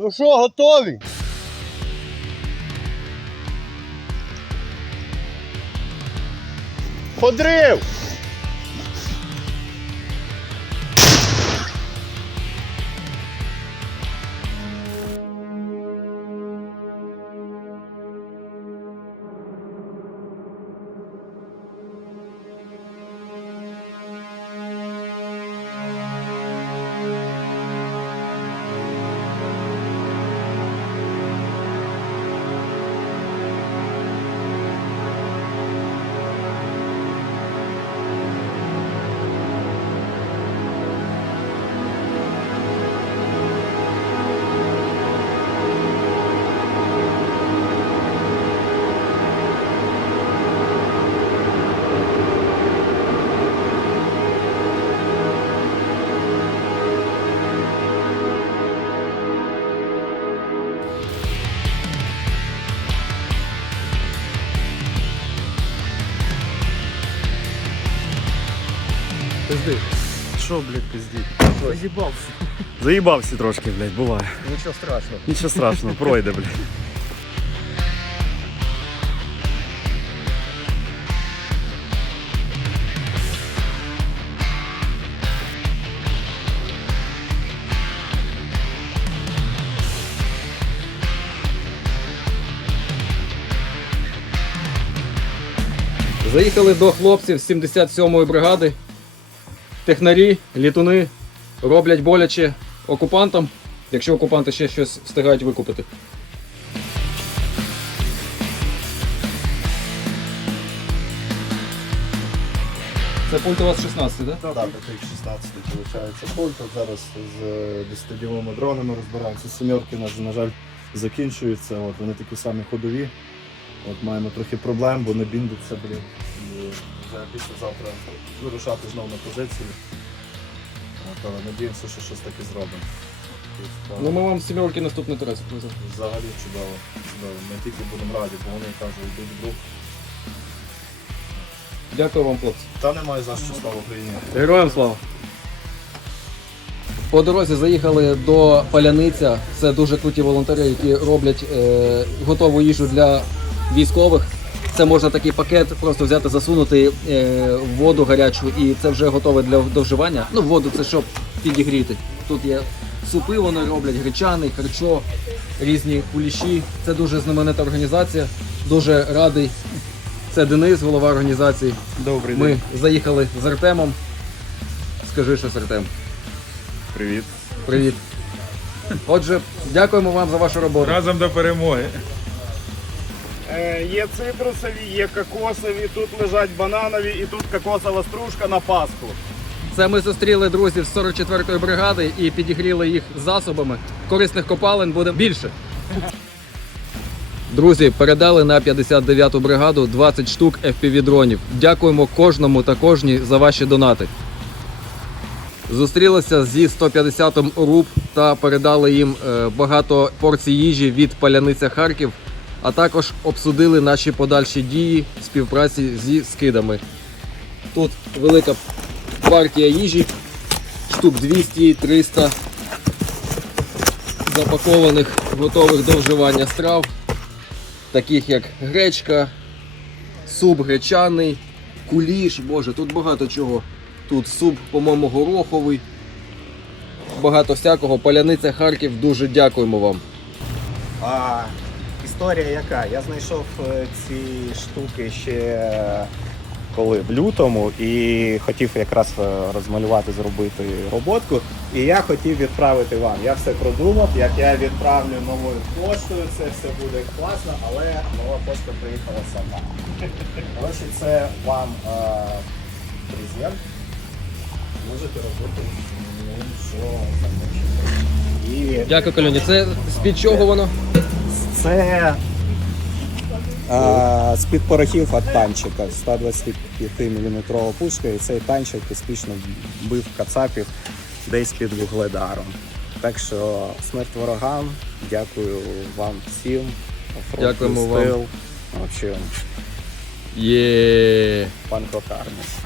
Ну що, готові? Подрив! Пизди. Що, блядь, пиздіть? Заїбався. Заїбався трошки, блядь, буває. Нічого страшного. Нічого страшного, пройде, блядь. Заїхали до хлопців з 77-ї бригади. Технарі, літуни роблять боляче окупантам, якщо окупанти ще щось встигають викупити. Це пульт у вас 16, так? Так, такий 16 виходить пульт. От Зараз з е, 10-дюймовими дронами розбираємося. Сімерки у нас, на жаль, закінчуються. От, вони такі самі ходові. От маємо трохи проблем, бо не біндиться, блін. Вже післязавтра вирушати знову на позицію. От, але надіємося, що щось таке зробимо. Тобто, Ну ми вам сімерки наступний раз. Взагалі чудово. чудово. Ми тільки будемо раді, бо вони кажуть, йдуть в рух. Дякую вам, хлопці. Та немає за що слава Україні. Героям слава! По дорозі заїхали до Паляниця. Це дуже круті волонтери, які роблять е, готову їжу для військових. Це можна такий пакет просто взяти, засунути е, в воду гарячу, і це вже готове для до вживання. Ну, воду це щоб підігріти. Тут є супи, вони роблять гречаний, харчо, різні куліші. Це дуже знаменита організація. Дуже радий. Це Денис, голова організації. Добрий Ми заїхали з Артемом. Скажи щось, Артем. Привіт. Привіт. Отже, дякуємо вам за вашу роботу. Разом до перемоги. Е, є цитрусові, є кокосові, тут лежать бананові і тут кокосова стружка на Пасху. Це ми зустріли друзів з 44-ї бригади і підігріли їх засобами. Корисних копалин буде більше. Друзі, передали на 59-ту бригаду 20 штук FPV-дронів. Дякуємо кожному та кожній за ваші донати. Зустрілися зі 150-м РУП та передали їм е, багато порцій їжі від Паляниця Харків, а також обсудили наші подальші дії співпраці зі скидами. Тут велика партія їжі, штук 200-300 запакованих, готових до вживання страв, таких як гречка, суп гречаний, куліш, боже, тут багато чого. Тут суп, по-моєму, гороховий, багато всякого. Паляниця Харків, дуже дякуємо вам. Історія яка? Я знайшов е, ці штуки ще е, коли в лютому і хотів якраз е, розмалювати, зробити роботку. І я хотів відправити вам. Я все продумав, як я відправлю новою поштою, це все буде класно, але нова пошта приїхала сама. Коротше, це вам е, презент. Можете робити там. І Дякую, Кальоні. Це з-під чого воно? Це а, з-під порохів від танчика 125 мм пушка, і цей танчик успішно бив кацапів десь під вугледаром. Так що смерть ворогам, дякую вам всім. Фронт Дякуємо вам. Є. пан Кокарніс.